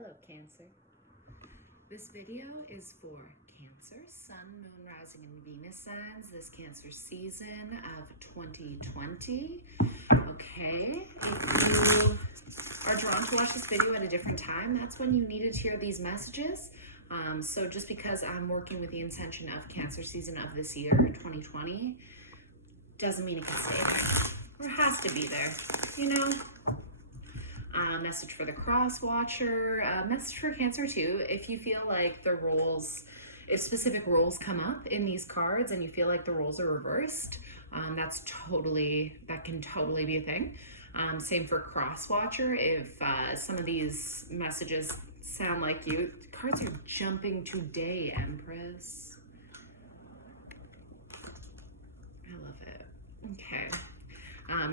Hello, Cancer. This video is for Cancer, Sun, Moon, Rising, and Venus signs this Cancer season of 2020. Okay, if you are drawn to watch this video at a different time, that's when you needed to hear these messages. So just because I'm working with the intention of Cancer season of this year, 2020, doesn't mean it can stay there. Or has to be there, you know? Message for the cross watcher, message for Cancer too. If you feel like the roles, if specific roles come up in these cards and you feel like the roles are reversed, that can totally be a thing. Same for cross watcher. If some of these messages sound like you, cards are jumping today, Empress. I love it. Okay.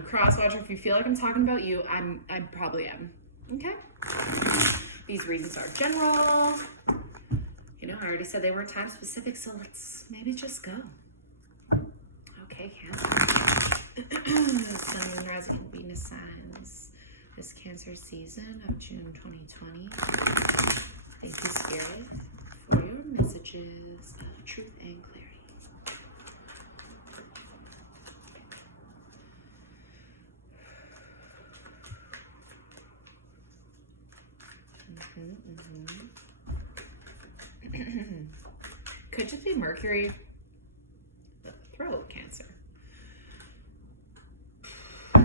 Cross watcher, if you feel like I'm talking about you, I probably am. Okay. These readings are general. You know, I already said they weren't time specific, so let's maybe just go. Okay, Cancer. Sun, Moon, Rising, and Venus signs this Cancer season of June 2020. Thank you, Spirit, for your messages of truth and clarity. Could just be Mercury, the throat, Cancer. Hi,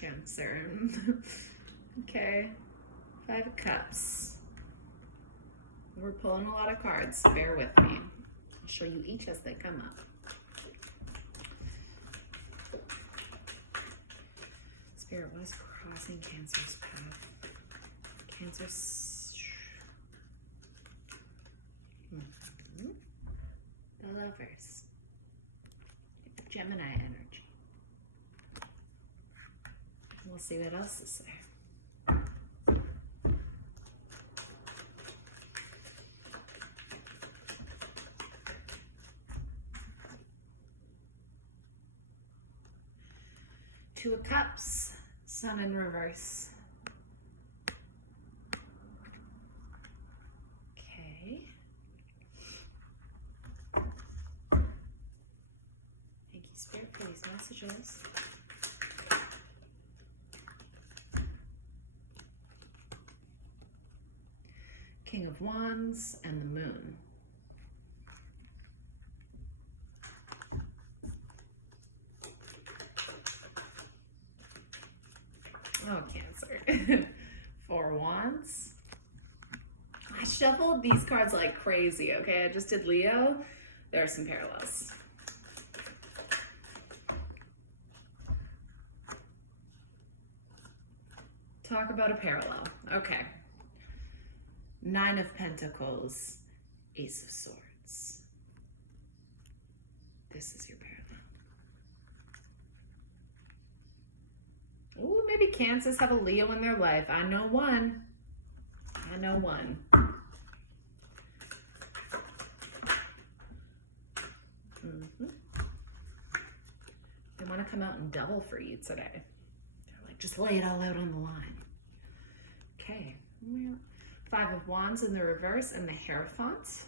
Cancer. Okay, 5 of Cups. We're pulling a lot of cards. Bear with me. I'll show you each as they come up. Spirit, what is crossing Cancer's path? Cancer's... The Lovers. Gemini energy. We'll see what else is there. Two of Cups. Sun in reverse. Okay. Thank you, Spirit, for these messages. King of Wands and the Moon. Oh, Cancer. 4 Wands. I shuffled these cards like crazy, okay? I just did Leo. There are some parallels. Talk about a parallel. Okay. 9 of Pentacles, Ace of Swords. This is your parallel. Ooh, maybe Cancers have a Leo in their life. I know one. I know one. They want to come out and double for you today. They're like, just lay it all out on the line. Okay. 5 of Wands in the reverse and the Hierophant.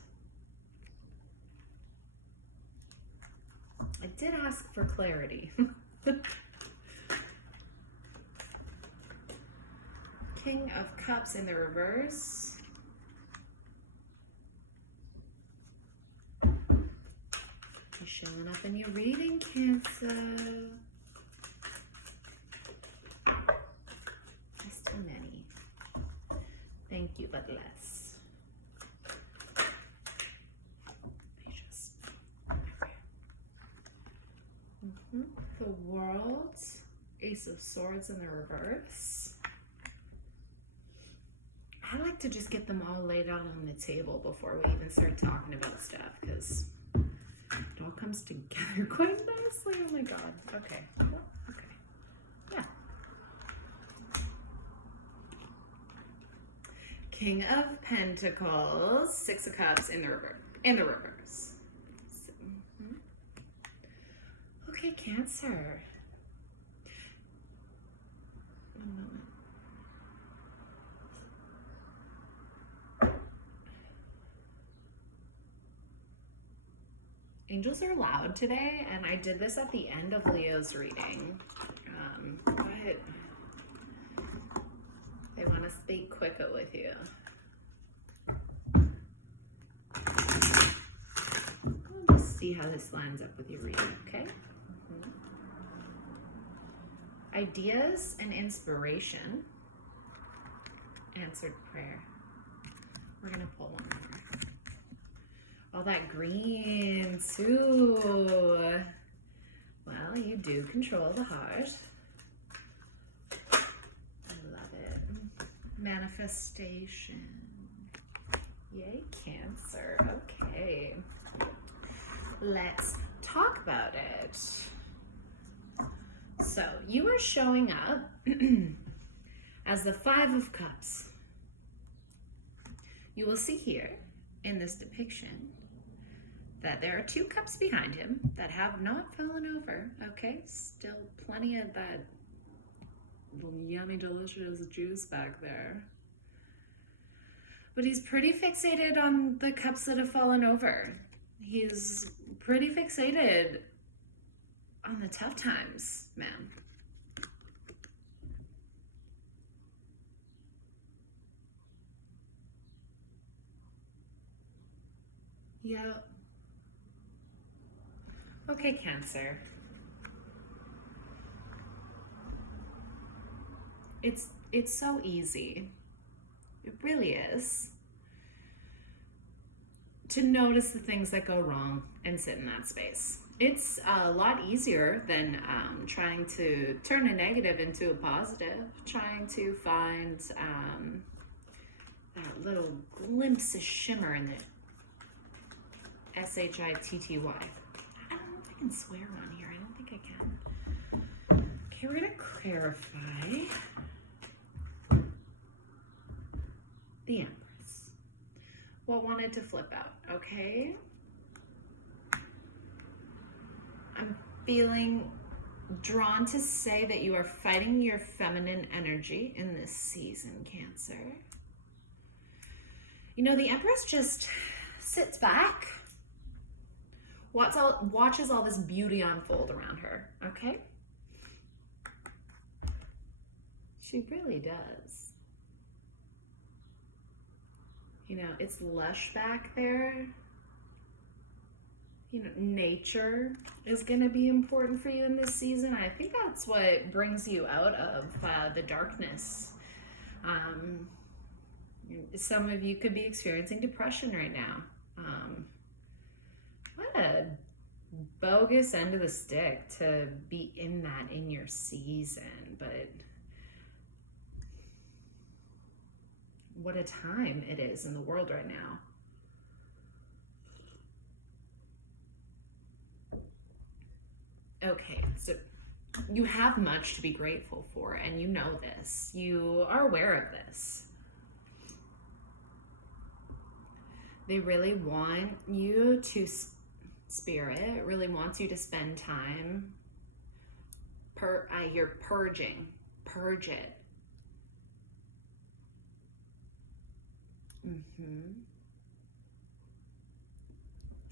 I did ask for clarity. King of Cups in the reverse. You're showing up in your reading, Cancer. Just too many. Thank you, but less. The World. Ace of Swords in the reverse. I like to just get them all laid out on the table before we even start talking about stuff, because it all comes together quite nicely. Oh my God. Okay. Okay. Yeah. King of Pentacles, 6 of Cups in the reverse. Okay, Cancer. One moment. Angels are loud today, and I did this at the end of Leo's reading, but they want to speak quicker with you. We'll just see how this lines up with your reading, okay? Ideas and inspiration. Answered prayer. We're going to pull one more. Oh, that green too. Well, you do control the heart. I love it. Manifestation. Yay, Cancer. Okay. Let's talk about it. So, you are showing up as the Five of Cups. You will see here in this depiction that there are 2 cups behind him that have not fallen over, okay? Still plenty of that yummy, delicious juice back there. But he's pretty fixated on the cups that have fallen over. He's pretty fixated on the tough times, man. Yeah. Okay, Cancer. It's so easy. It really is. To notice the things that go wrong and sit in that space. It's a lot easier than trying to turn a negative into a positive, trying to find that little glimpse of shimmer in it. Shitty. I don't know if I can swear on here. I don't think I can. Okay, we're gonna clarify the Empress. What wanted to flip out, okay? I'm feeling drawn to say that you are fighting your feminine energy in this season, Cancer. You know, the Empress just sits back, watches all this beauty unfold around her, okay? She really does. You know, it's lush back there. You know, nature is going to be important for you in this season. I think that's what brings you out of the darkness. Some of you could be experiencing depression right now. What a bogus end of the stick to be in that in your season, but what a time it is in the world right now. Okay, so you have much to be grateful for, and you know this. You are aware of this. They really want you to, Spirit really wants you to spend time, I hear purging, purge it.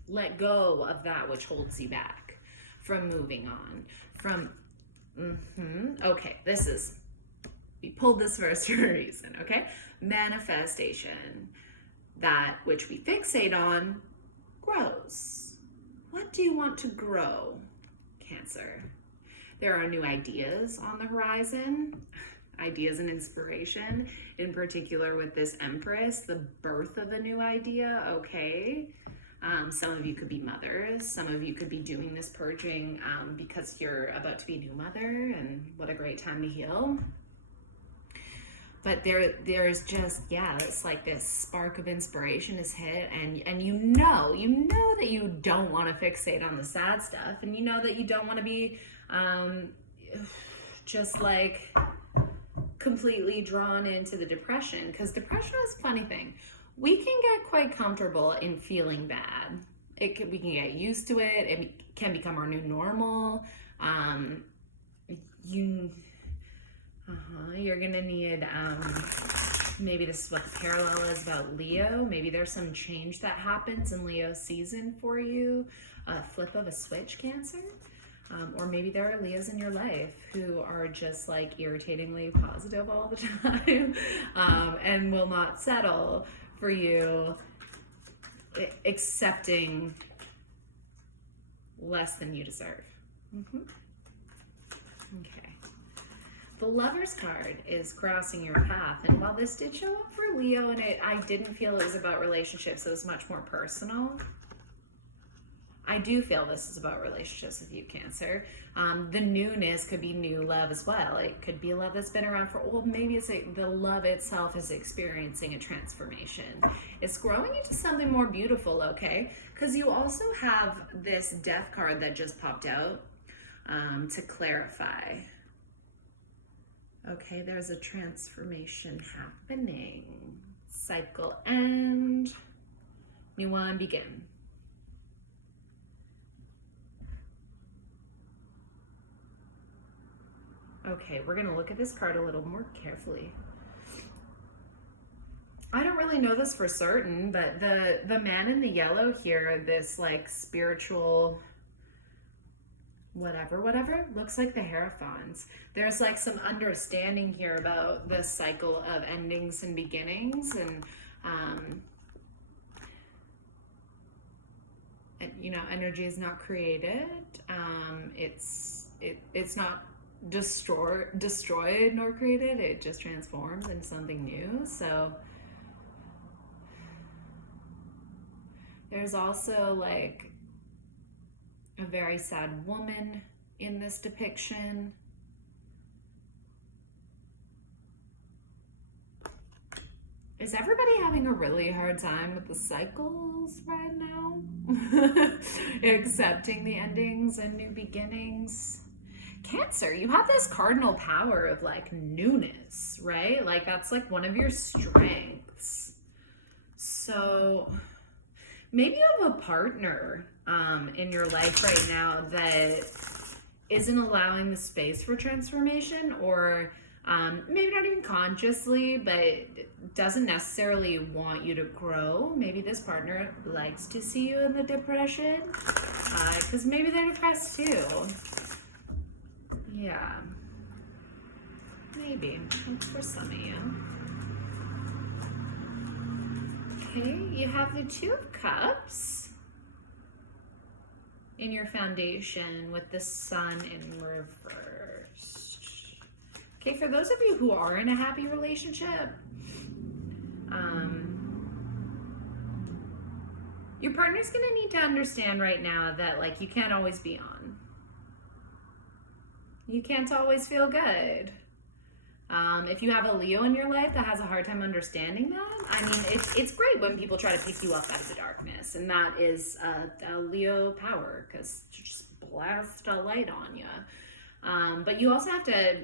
Let go of that which holds you back from moving on, okay, we pulled this for a certain reason, okay? Manifestation. That which we fixate on grows. What do you want to grow, Cancer? There are new ideas on the horizon, ideas and inspiration, in particular with this Empress, the birth of a new idea, okay? Some of you could be mothers. Some of you could be doing this purging because you're about to be a new mother, and what a great time to heal. But there's just, it's like this spark of inspiration is hit, and you know that you don't want to fixate on the sad stuff, and you know that you don't want to be just like completely drawn into the depression, because depression is a funny thing. We can get quite comfortable in feeling bad. we can get used to it. It can become our new normal. You're gonna need, maybe this is what the parallel is about Leo. Maybe there's some change that happens in Leo season for you, a flip of a switch, Cancer. Or maybe there are Leos in your life who are just like irritatingly positive all the time, and will not settle for you accepting less than you deserve. Okay. The Lover's card is crossing your path, and while this did show up for Leo, and I didn't feel it was about relationships, it was much more personal. I do feel this is about relationships with you, Cancer. The newness could be new love as well. It could be a love that's been around for, well, maybe it's the love itself is experiencing a transformation. It's growing into something more beautiful, okay? Because you also have this Death card that just popped out to clarify. Okay, there's a transformation happening. Cycle end, new one begin. Okay, we're gonna look at this card a little more carefully. I don't really know this for certain, but the man in the yellow here, this like spiritual whatever, looks like the Hierophants. There's like some understanding here about the cycle of endings and beginnings, and you know, energy is not created. It's not destroyed nor created. It just transforms into something new. So there's also like a very sad woman in this depiction. Is everybody having a really hard time with the cycles right now? Accepting the endings and new beginnings? Cancer, you have this cardinal power of like newness, right? Like that's like one of your strengths. So maybe you have a partner in your life right now that isn't allowing the space for transformation, or maybe not even consciously, but doesn't necessarily want you to grow. Maybe this partner likes to see you in the depression, because maybe they're depressed too. Yeah, maybe. It's for some of you. Okay, you have the Two of Cups in your foundation with the Sun in reverse. Okay, for those of you who are in a happy relationship, your partner's gonna need to understand right now that like you can't always be on. You can't always feel good. If you have a Leo in your life that has a hard time understanding that, I mean, it's great when people try to pick you up out of the darkness, and that is a Leo power, because to just blast a light on you. But you also have to,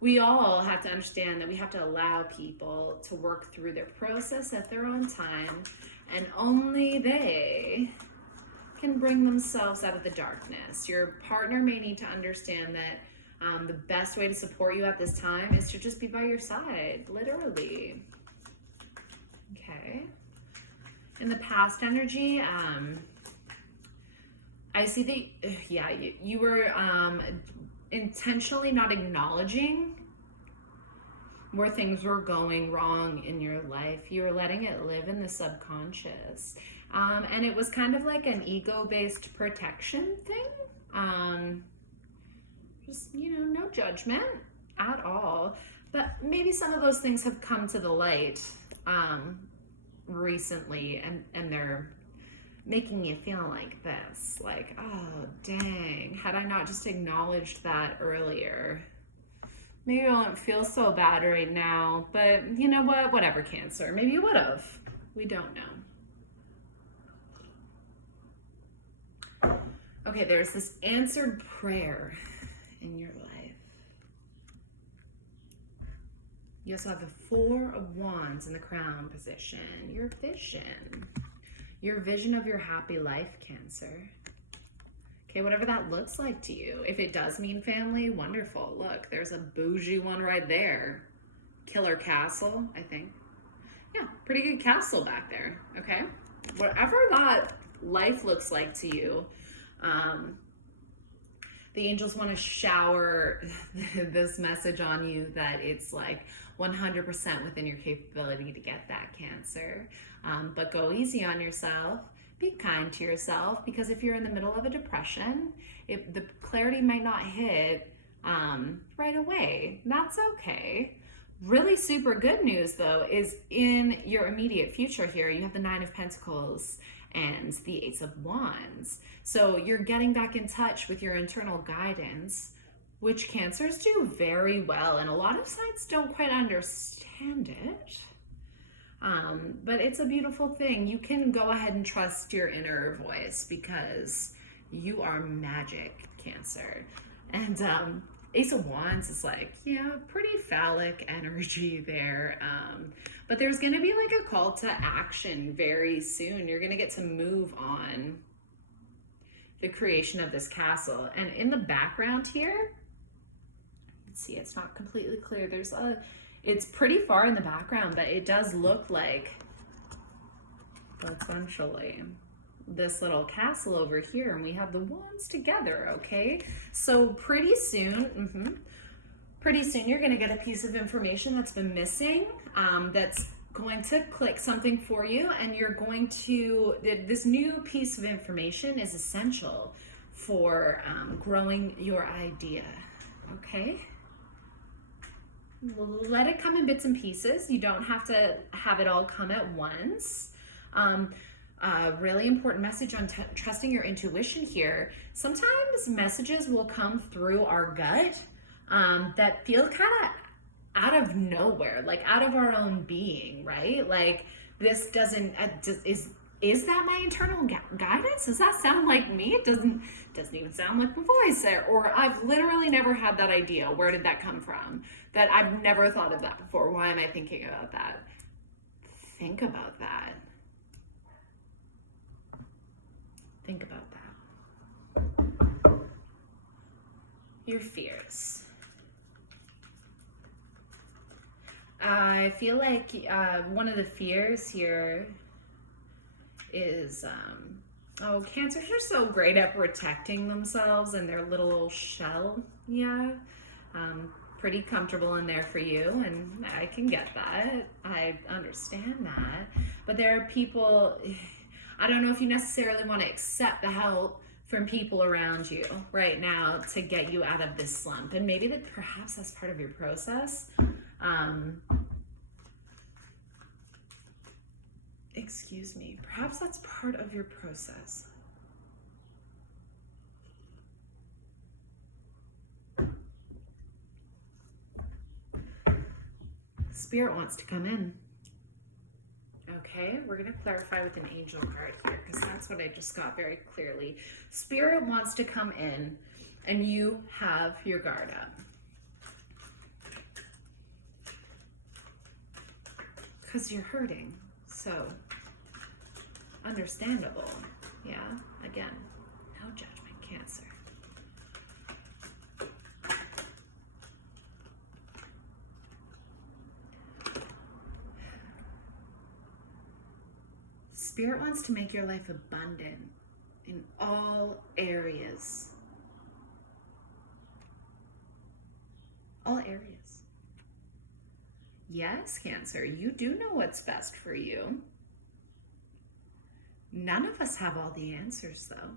we all have to understand that we have to allow people to work through their process at their own time, and only they can bring themselves out of the darkness. Your partner may need to understand that the best way to support you at this time is to just be by your side, literally. Okay. In the past energy, I see that, yeah, you were intentionally not acknowledging where things were going wrong in your life. You were letting it live in the subconscious. And it was kind of like an ego-based protection thing. Just, you know, no judgment at all. But maybe some of those things have come to the light recently, and they're making you feel like this. Like, oh, dang, had I not just acknowledged that earlier, maybe I won't feel so bad right now. But you know what? Whatever, Cancer. Maybe you would have. We don't know. Okay, there's this answered prayer in your life. You also have the Four of Wands in the Crown position. Your vision. your vision of your happy life, Cancer. Okay, whatever that looks like to you. If it does mean family, wonderful. Look, there's a bougie one right there. Killer castle, I think. Yeah, pretty good castle back there, okay? Whatever that life looks like to you, the angels want to shower this message on you that it's like 100% within your capability to get that, Cancer. But go easy on yourself. Be kind to yourself, because if you're in the middle of a depression, the clarity might not hit right away. That's okay. Really super good news though is in your immediate future here, you have the Nine of Pentacles and the Ace of Wands. So you're getting back in touch with your internal guidance, which Cancers do very well. And a lot of signs don't quite understand it. But it's a beautiful thing. You can go ahead and trust your inner voice because you are magic, Cancer. And Ace of Wands is like, yeah, pretty phallic energy there. But there's going to be like a call to action very soon. You're going to get to move on the creation of this castle. And in the background here, let's see, it's not completely clear. It's pretty far in the background, but it does look like potentially this little castle over here, and we have the wands together, okay? So pretty soon you're gonna get a piece of information that's been missing, that's going to click something for you, and you're going to, this new piece of information is essential for growing your idea, okay? Let it come in bits and pieces. You don't have to have it all come at once. Really important message on trusting your intuition here. Sometimes messages will come through our gut that feel kind of out of nowhere, like out of our own being, right? Like this doesn't, is that my internal guidance? Does that sound like me? It doesn't even sound like my voice there. Or I've literally never had that idea. Where did that come from? That I've never thought of that before. Why am I thinking about that? Think about that. Think about that. Your fears. I feel like one of the fears here is, Cancers are so great at protecting themselves in their little shell. Yeah. Pretty comfortable in there for you, and I can get that. I understand that. But there are people, I don't know if you necessarily want to accept the help from people around you right now to get you out of this slump. And maybe that perhaps that's part of your process. Excuse me, perhaps that's part of your process. Spirit wants to come in. Okay, we're going to clarify with an angel card here because that's what I just got very clearly. Spirit wants to come in and you have your guard up. Because you're hurting. So, understandable. Yeah, again, no judgment, Cancer. Spirit wants to make your life abundant in all areas. All areas. Yes, Cancer, you do know what's best for you. None of us have all the answers, though.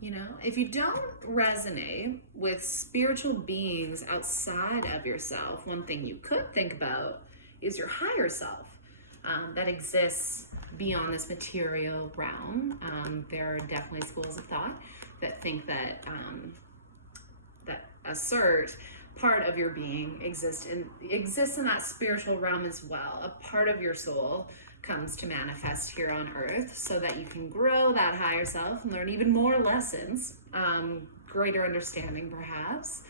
You know, if you don't resonate with spiritual beings outside of yourself, one thing you could think about is your higher self. That exists beyond this material realm. There are definitely schools of thought that think that that assert part of your being exists in that spiritual realm as well. A part of your soul comes to manifest here on earth so that you can grow that higher self and learn even more lessons, greater understanding perhaps.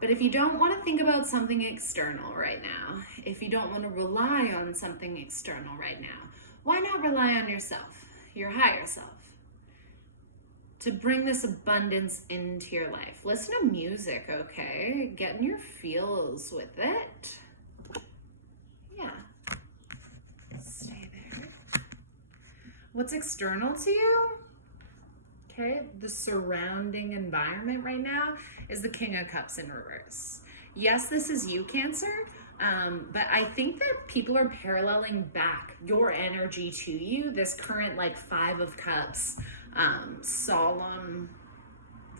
But if you don't want to think about something external right now, if you don't want to rely on something external right now, why not rely on yourself, your higher self, to bring this abundance into your life? Listen to music, okay? Get in your feels with it. Yeah. Stay there. What's external to you? Okay, the surrounding environment right now is the King of Cups in reverse. Yes, this is you, Cancer, but I think that people are paralleling back your energy to you, this current like Five of Cups, solemn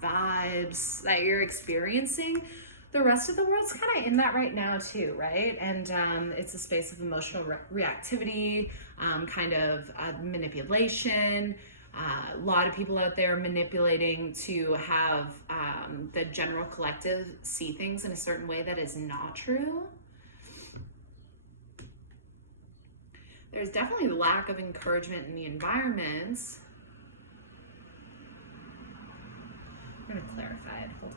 vibes that you're experiencing. The rest of the world's kind of in that right now too, right? And it's a space of emotional reactivity, kind of manipulation. A lot of people out there manipulating to have the general collective see things in a certain way that is not true. There's definitely the lack of encouragement in the environments. I'm going to clarify it. Hold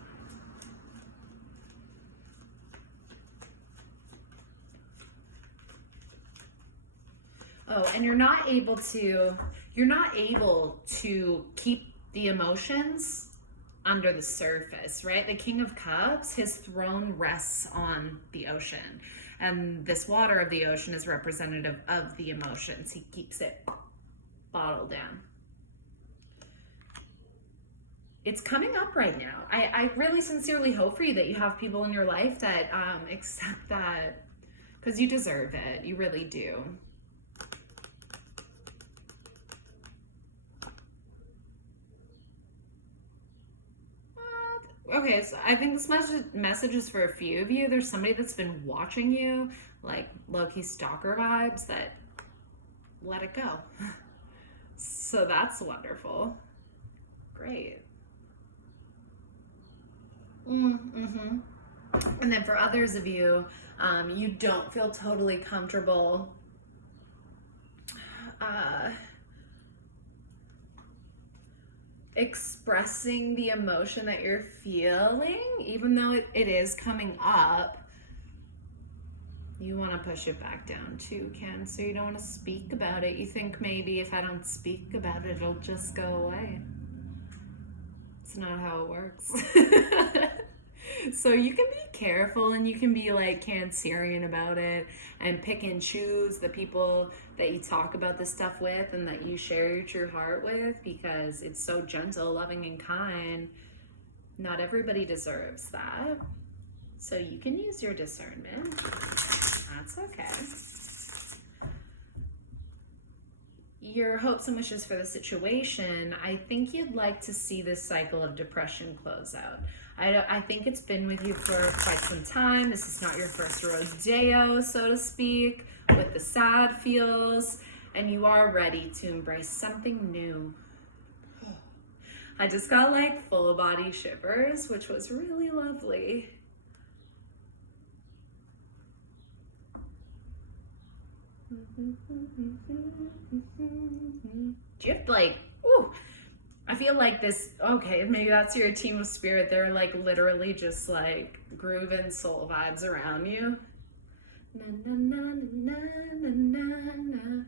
on. Oh, and you're not able to keep the emotions under the surface, right? The King of Cups, his throne rests on the ocean, and this water of the ocean is representative of the emotions. He keeps it bottled down. It's coming up right now. I really sincerely hope for you that you have people in your life that accept that, because you deserve it. You really do. Okay, so I think this message is for a few of you. There's somebody that's been watching you, like low-key stalker vibes, that let it go. So that's wonderful. Great. Mm-hmm. And then for others of you, you don't feel totally comfortable expressing the emotion that you're feeling, even though it is coming up. You want to push it back down too, Cancer. You don't want to speak about it. You think maybe if I don't speak about it, it'll just go away. It's not how it works. So you can be careful, and you can be like Cancerian about it and pick and choose the people that you talk about this stuff with and that you share your true heart with, because it's so gentle, loving, and kind. Not everybody deserves that. So you can use your discernment. That's okay. Your hopes and wishes for the situation, I think you'd like to see this cycle of depression close out. I think it's been with you for quite some time. This is not your first rodeo, so to speak, with the sad feels, and you are ready to embrace something new. I just got like full body shivers, which was really lovely. Do you have to like, ooh, I feel like this, okay, maybe that's your team of spirit. They're like literally just like grooving soul vibes around you. Na, na, na, na, na, na, na.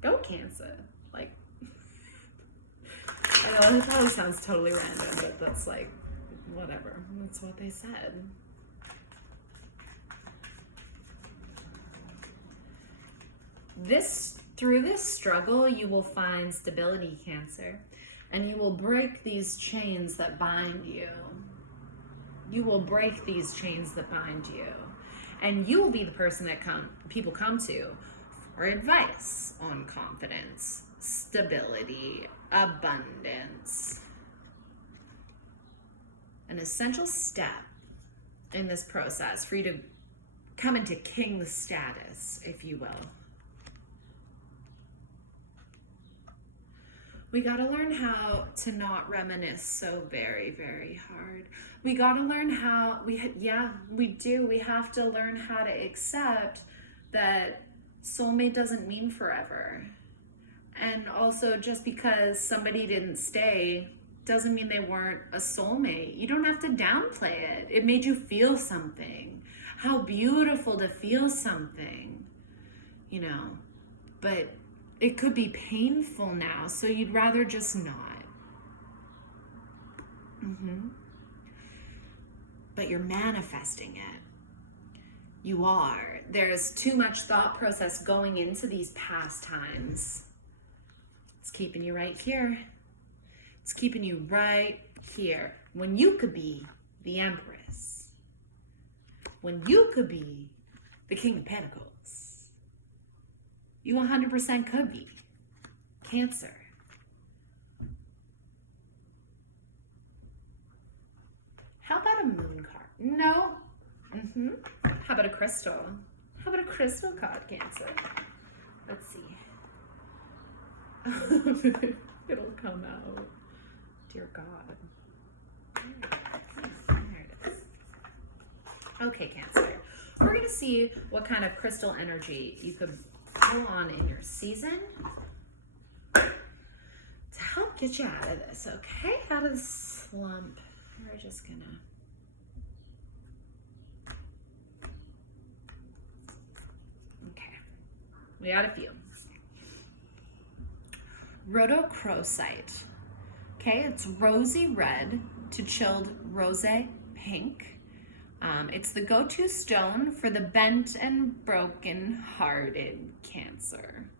Go Cancer. Like, I know it probably sounds totally random, but that's like, whatever. That's what they said. Through this struggle, you will find stability, Cancer. And you will break these chains that bind you. You will break these chains that bind you. And you will be the person that people come to for advice on confidence, stability, abundance. An essential step in this process for you to come into king status, if you will. We got to learn how to not reminisce so very, very hard. We got to learn how, we do. We have to learn how to accept that soulmate doesn't mean forever. And also, just because somebody didn't stay Doesn't mean they weren't a soulmate. You don't have to downplay it. It made you feel something. How beautiful to feel something, you know, but it could be painful now, so you'd rather just not. But you're manifesting it. You are. There's too much thought process going into these past times. It's keeping you right here. It's keeping you right here. When you could be the Empress. When you could be the King of Pentacles. You 100% could be. Cancer. How about a moon card? No. How about a crystal? How about a crystal card, Cancer? Let's see. It'll come out. Dear God. There it is. Okay, Cancer. We're going to see what kind of crystal energy you could pull on in your season to help get you out of this, okay? Out of the slump. We're just going to... We got a few. Rhodochrosite. Okay, it's rosy red to chilled rose pink. It's the go-to stone for the bent and broken-hearted Cancer.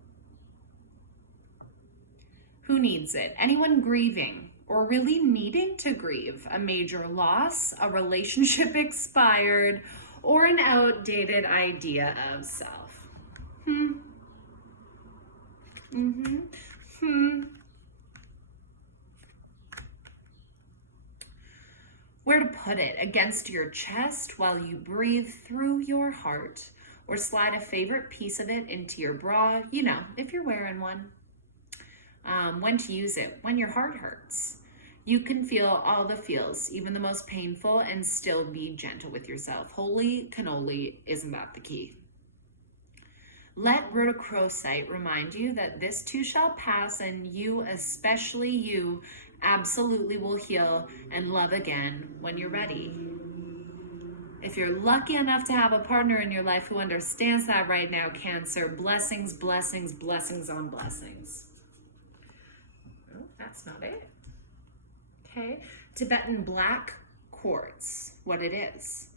Who needs it? Anyone grieving or really needing to grieve a major loss, a relationship expired, or an outdated idea of self. Where to put it? Against your chest while you breathe through your heart, or slide a favorite piece of it into your bra, you know, if you're wearing one. When to use it? When your heart hurts. You can feel all the feels, even the most painful, and still be gentle with yourself. Holy cannoli, isn't that the key? Let rhodochrosite remind you that this too shall pass, and you, especially you, absolutely will heal and love again when you're ready. If you're lucky enough to have a partner in your life who understands that right now, Cancer, blessings, blessings, blessings on blessings. Oh, that's not it. Okay, Tibetan black quartz, what it is.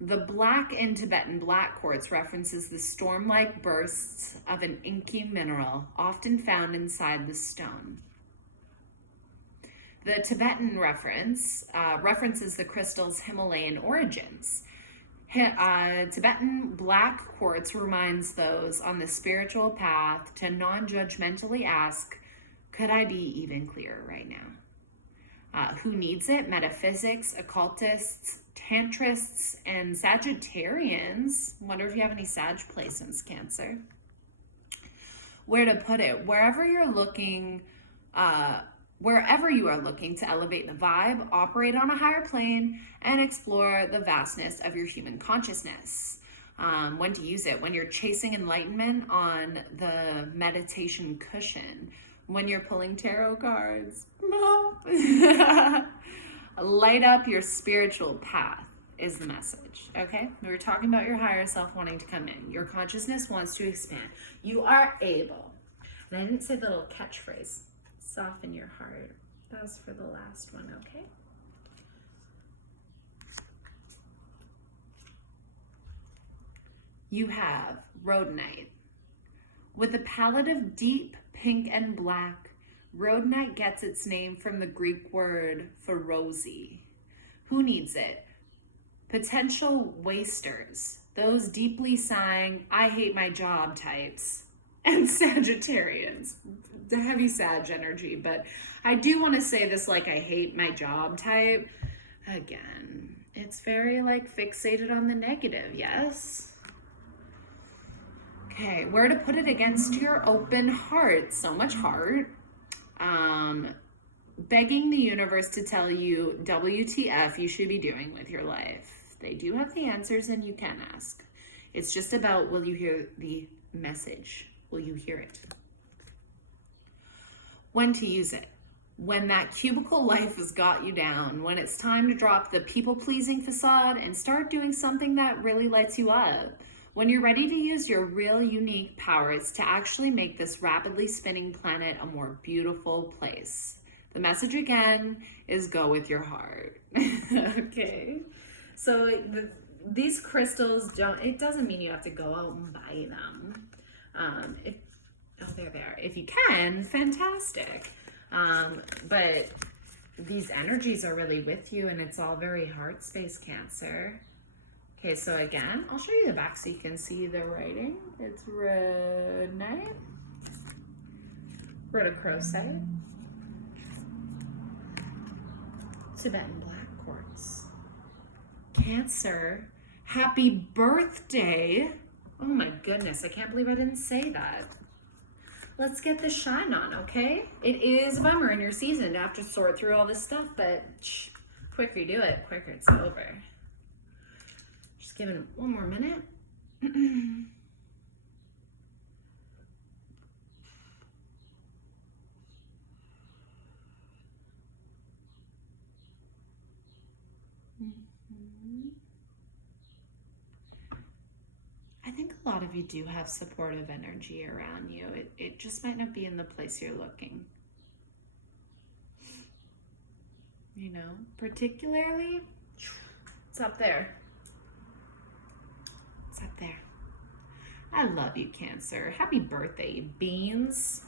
The black in Tibetan black quartz references the storm-like bursts of an inky mineral, often found inside the stone. The Tibetan references the crystal's Himalayan origins. Tibetan black quartz reminds those on the spiritual path to non-judgmentally ask, could I be even clearer right now? Who needs it? Metaphysics, occultists, tantrists, and Sagittarians. Wonder if you have any Sag placements, Cancer. Where to put it? Wherever you are looking to elevate the vibe, operate on a higher plane, and explore the vastness of your human consciousness. When to use it? When you're chasing enlightenment on the meditation cushion. When you're pulling tarot cards. Light up your spiritual path is the message, okay? We were talking about your higher self wanting to come in. Your consciousness wants to expand. You are able. And I didn't say the little catchphrase, soften your heart. That was for the last one, okay? You have rhodonite. With a palette of deep pink and black, rhodonite gets its name from the Greek word for rosy. Who needs it? Potential wasters, those deeply sighing, I hate my job types, and Sagittarians. The heavy Sag energy, but I do want to say this like I hate my job type. Again, it's very like fixated on the negative, yes? Okay, where to put it? Against your open heart. So much heart. Begging the universe to tell you WTF you should be doing with your life. They do have the answers and you can ask. It's just about, will you hear the message? Will you hear it? When to use it? when that cubicle life has got you down, when it's time to drop the people-pleasing facade and start doing something that really lights you up, when you're ready to use your real unique powers to actually make this rapidly spinning planet a more beautiful place. The message again is go with your heart. Okay. So these crystals it doesn't mean you have to go out and buy them. They're there. If you can, fantastic. But these energies are really with you, and it's all very heart space, Cancer. Okay, so again, I'll show you the back so you can see the writing. It's Renee, Rhodochrosite, Tibetan black quartz. Cancer, happy birthday. Oh my goodness, I can't believe I didn't say that. Let's get this shine on, okay? It is a bummer in your season to have to sort through all this stuff, but quicker you do it, quicker it's over. Just give it one more minute. I think a lot of you do have supportive energy around you. It just might not be in the place you're looking. You know, particularly, it's up there. It's up there. I love you, Cancer. Happy birthday, you beans.